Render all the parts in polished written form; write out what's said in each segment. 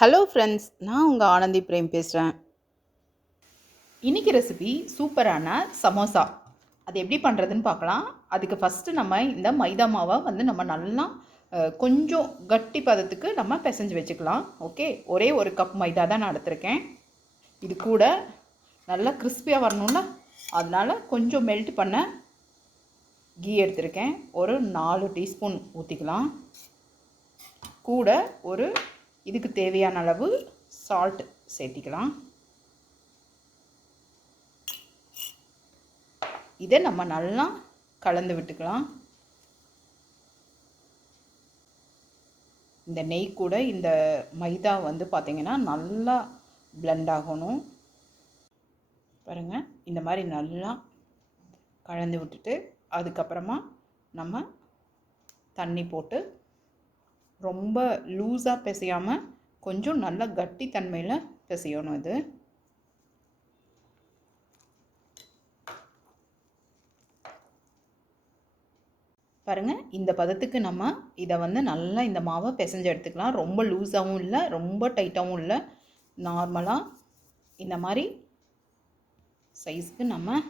Hello friends, நான் உங்கள் Anandhi frame பேசுகிறேன். இன்றைக்கி ரெசிபி சூப்பரான சமோசா. அது எப்படி பண்ணுறதுன்னு பார்க்கலாம். அதுக்கு ஃபஸ்ட்டு நம்ம இந்த மைதா மாவை நம்ம நல்லா கொஞ்சம் கட்டி பதத்துக்கு நம்ம பிசைஞ்சு வச்சுக்கலாம். ஓகே, ஒரே ஒரு கப் மைதா தான் நான் எடுத்திருக்கேன். இது கூட நல்லா கிறிஸ்பியாக வரணும்ல, அதனால் கொஞ்சம் மெல்ட் பண்ண கீ எடுத்திருக்கேன். ஒரு 4 டீஸ்பூன் ஊற்றிக்கலாம். கூட ஒரு இதுக்கு தேவையான அளவு சால்ட் சேர்த்திக்கலாம். இதை நம்ம நல்லா கலந்து விட்டுக்கலாம். இந்த நெய் கூட இந்த மைதா பார்த்திங்கன்னா நல்லா பிளெண்ட் ஆகணும். பாருங்கள், இந்த மாதிரி நல்லா கலந்து விட்டுட்டு அதுக்கப்புறமா நம்ம தண்ணி போட்டு ரொம்ப லூஸாக பிசையாமல் கொஞ்சம் நல்லா கட்டி தன்மையில் பிசையணும். இது பாருங்கள், இந்த பதத்துக்கு நம்ம இதை நல்லா இந்த மாவை பிசைஞ்சு எடுத்துக்கலாம். ரொம்ப லூஸாகவும் இல்லை, ரொம்ப டைட்டாகவும் இல்லை, நார்மலாக இந்த மாதிரி சைஸ்க்கு நம்ம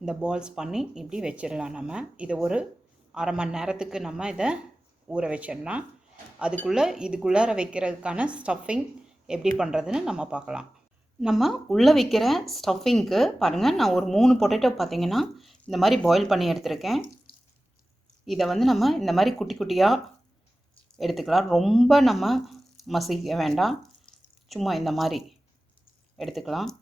இந்த பால்ஸ் பண்ணி இப்படி வச்சிடலாம். நம்ம இதை ஒரு அரை மணி நேரத்துக்கு நம்ம இதை ஊற வச்சிடலாம். இதுக்குள்ளார வைக்கிறதுக்கான ஸ்டஃபிங் எப்படி பண்ணுறதுன்னு நம்ம பார்க்கலாம். நம்ம உள்ளே வைக்கிற ஸ்டஃபிங்க்கு பாருங்கள், நான் ஒரு 3 பொட்டேட்டோ பார்த்திங்கன்னா இந்த மாதிரி பாயில் பண்ணி எடுத்திருக்கேன். இதை நம்ம இந்த மாதிரி குட்டி குட்டியாக எடுத்துக்கலாம். ரொம்ப நம்ம மசிக்க வேண்டாம், சும்மா இந்த மாதிரி எடுத்துக்கலாம்.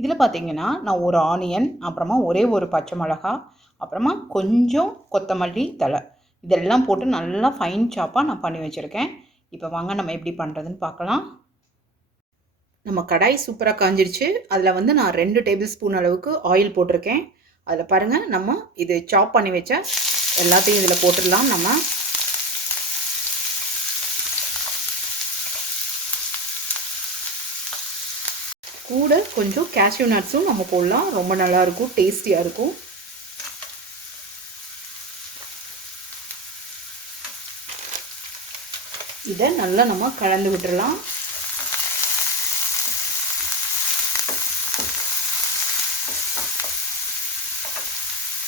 இதில் பார்த்திங்கன்னா நான் ஒரு ஆனியன், அப்புறமா ஒரே ஒரு பச்சை மிளகாய், அப்புறமா கொஞ்சம் கொத்தமல்லி தழை, இதெல்லாம் போட்டு நல்லா ஃபைன் சாப்பாக நான் பண்ணி வச்சுருக்கேன். இப்போ வாங்க நம்ம எப்படி பண்ணுறதுன்னு பார்க்கலாம். நம்ம கடாய் சூப்பராக காஞ்சிருச்சு. அதில் நான் 2 டேபிள் ஸ்பூன் அளவுக்கு ஆயில் போட்டிருக்கேன். அதில் பாருங்கள், நம்ம இது சாப் பண்ணி வச்ச எல்லாத்தையும் இதில் போட்டுடலாம். நம்ம கூட கொஞ்சம் கேஷ்யூ நட்ஸும் நம்ம போடலாம். ரொம்ப நல்லாயிருக்கும், டேஸ்டியாக இருக்கும். இதை நல்லா நம்ம கலந்து விட்டுடலாம்.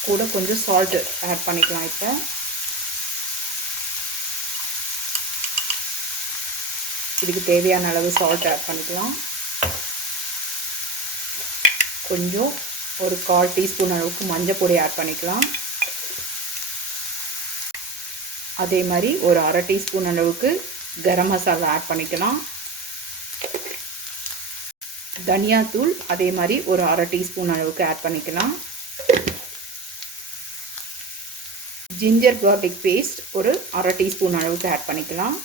கூட கொஞ்சம் சால்ட் ஆட் பண்ணிக்கலாம். இப்போ இதுக்கு தேவையான அளவு சால்ட் ஆட் பண்ணிக்கலாம். கொஞ்சம் ஒரு 1/4 டீஸ்பூன் அளவுக்கு மஞ்சள் பொடி ஆட் பண்ணிக்கலாம். அதே மாதிரி ஒரு அரை டீஸ்பூன் அளவுக்கு கரம் மசாலா ஆட் பண்ணிக்கலாம். தனியாத்தூள் அதே மாதிரி ஒரு அரை டீஸ்பூன் அளவுக்கு ஆட் பண்ணிக்கலாம். ஜிஞ்சர் கார்லிக் பேஸ்ட் ஒரு அரை டீஸ்பூன் அளவுக்கு ஆட் பண்ணிக்கலாம்.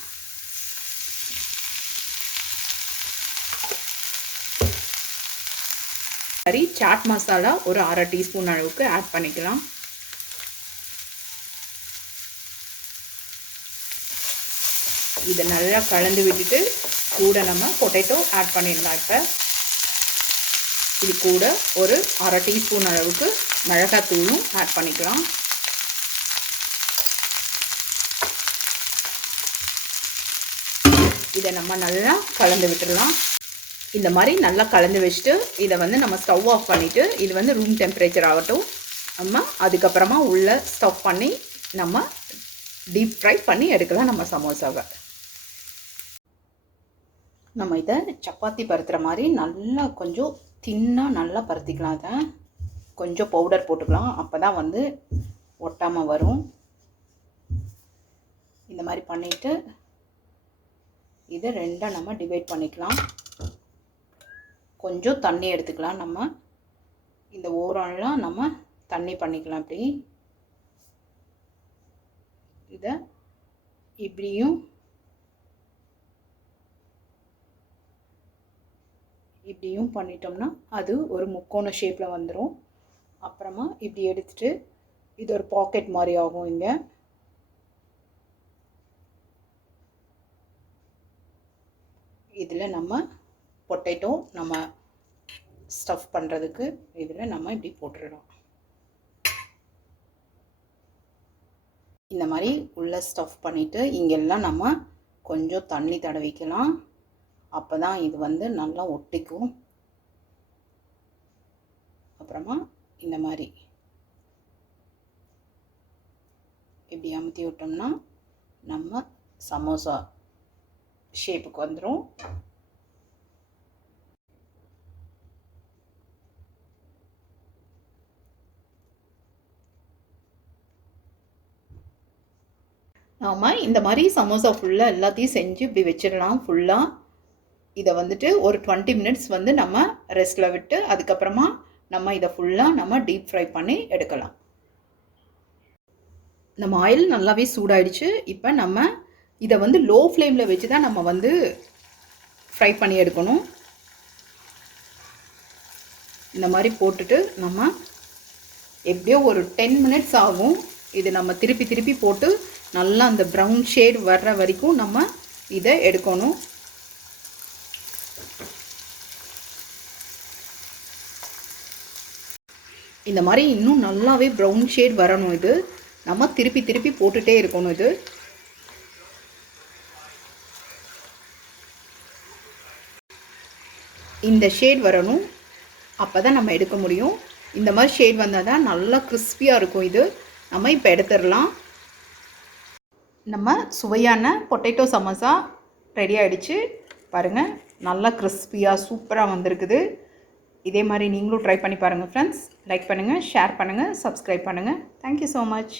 சரி, சாட் மசாலா ஒரு அரை டீஸ்பூன் அளவுக்கு ஆட் பண்ணிக்கலாம். இதை நல்லா கலந்து விட்டுட்டு கூட நம்ம பொட்டேட்டோ ஆட் பண்ணிடலாம். இப்போ இது கூட ஒரு அரை டீஸ்பூன் அளவுக்கு மிளகாத்தூளும் ஆட் பண்ணிக்கலாம். இதை நம்ம நல்லா கலந்து விட்டுடலாம். இந்த மாதிரி நல்லா கலந்து வச்சுட்டு இதை நம்ம ஸ்டவ் ஆஃப் பண்ணிவிட்டு இது ரூம் டெம்பரேச்சர் ஆகட்டும். நம்ம அதுக்கப்புறமா உள்ள ஸ்டவ் பண்ணி நம்ம டீப் ஃப்ரை பண்ணி எடுக்கலாம் நம்ம சமோசாவை. நம்ம இதை சப்பாத்தி பருத்துற மாதிரி நல்லா கொஞ்சம் தின்னாக நல்லா பருத்திக்கலாம். அதை கொஞ்சம் பவுடர் போட்டுக்கலாம், அப்போ தான் ஒட்டாமல் வரும். இந்த மாதிரி பண்ணிவிட்டு இதை 2ஆக நம்ம டிவைட் பண்ணிக்கலாம். கொஞ்சம் தண்ணி எடுத்துக்கலாம். நம்ம இந்த ஓரம்லாம் நம்ம தண்ணி பண்ணிக்கலாம். இப்படி இதை இப்படியும் பண்ணிட்டோம்னா அது ஒரு முக்கோண ஷேப்பில் வந்துடும். அப்புறமா இப்படி எடுத்துகிட்டு இது ஒரு பாக்கெட் மாதிரி ஆகும். இங்கே இதில் நம்ம பொட்டேட்டோ நம்ம ஸ்டஃப் பண்ணுறதுக்கு இதில் நம்ம இப்படி போட்டுடலாம். இந்த மாதிரி உள்ள ஸ்டஃப் பண்ணிவிட்டு இங்கெல்லாம் நம்ம கொஞ்சம் தண்ணி தடவிக்கலாம். அப்போ தான் இது வந்து நல்லா ஒட்டிக்கும். அப்புறமா இந்த மாதிரி இப்படி அமுத்தி விட்டோம்னா நம்ம சமோசா ஷேப்புக்கு வந்துடும். நாம் இந்த மாதிரி சமோசா ஃபுல்லாக எல்லாத்தையும் செஞ்சு இப்படி வச்சிடலாம். ஃபுல்லாக இதை வந்துட்டு ஒரு 20 மினிட்ஸ் வந்து நம்ம ரெஸ்ட்டில் விட்டு அதுக்கப்புறமா நம்ம இதை ஃபுல்லாக நம்ம டீப் ஃப்ரை பண்ணி எடுக்கலாம். நம்ம ஆயில் நல்லாவே சூடாயிடுச்சு. இப்போ நம்ம இதை வந்து லோ ஃப்ளேமில் வச்சு தான் நம்ம வந்து ஃப்ரை பண்ணி எடுக்கணும். இந்த மாதிரி போட்டுட்டு நம்ம எப்படியோ ஒரு 10 மினிட்ஸ் ஆகும். இது நம்ம திருப்பி திருப்பி போட்டு நல்லா அந்த ப்ரௌன் ஷேட் வர்ற வரைக்கும் நம்ம இதை எடுக்கணும். இந்த மாதிரி இன்னும் நல்லாவே ப்ரௌன் ஷேட் வரணும். இது நம்ம திருப்பி திருப்பி போட்டுகிட்டே இருக்கணும். இது இந்த ஷேட் வரணும். அப்போ தான் நம்ம எடுக்க முடியும். இந்த மாதிரி ஷேட் வந்தால் தான் நல்லா கிறிஸ்பியாக இருக்கும். இது நம்ம இப்போ எடுத்துடலாம். நம்ம சுவையான பொட்டேட்டோ சமோசா ரெடி ஆகிடுச்சு. பாருங்கள், நல்லா கிறிஸ்பியாக சூப்பராக வந்திருக்குது. இதே மாதிரி நீங்களும் ட்ரை பண்ணி பாருங்கள் ஃப்ரெண்ட்ஸ். லைக் பண்ணுங்கள், ஷேர் பண்ணுங்கள், சப்ஸ்கிரைப் பண்ணுங்கள். Thank you so much.